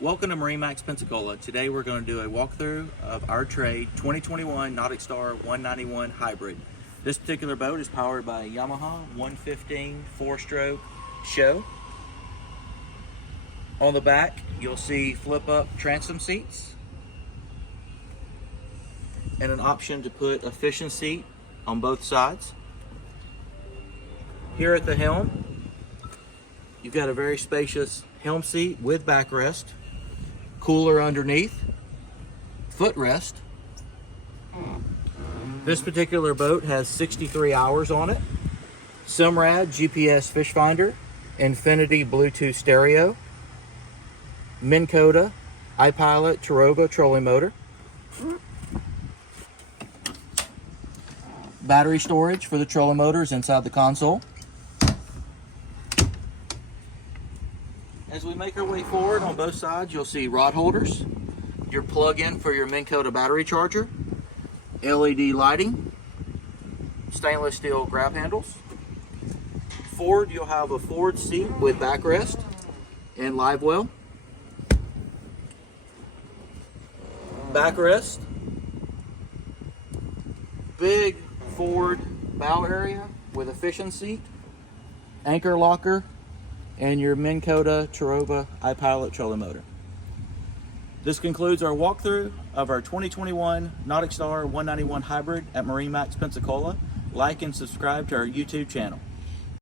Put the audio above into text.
Welcome to MarineMax Pensacola. Today we're going to do a walkthrough of our trade 2021 NauticStar 191 Hybrid. This particular boat is powered by a Yamaha 115 4-stroke SHO. On the back you'll see flip-up transom seats and an option to put a fishing seat on both sides. Here at the helm, you've got a very spacious helm seat with backrest, cooler underneath, footrest. This particular boat has 63 hours on it. Simrad GPS fish finder, Infinity Bluetooth stereo, Minn Kota iPilot Tarova trolling motor, battery storage for the trolling motors inside the console. As we make our way forward, on both sides you'll see rod holders, your plug-in for your Minn Kota battery charger, LED lighting, stainless steel grab handles. Forward you'll have a forward seat with backrest and live well. Backrest, big forward bow area with a fishing seat, anchor locker, and your Minn Kota Tarova iPilot trolling motor. This concludes our walkthrough of our 2021 NauticStar 191 Hybrid at MarineMax Pensacola. Like and subscribe to our YouTube channel.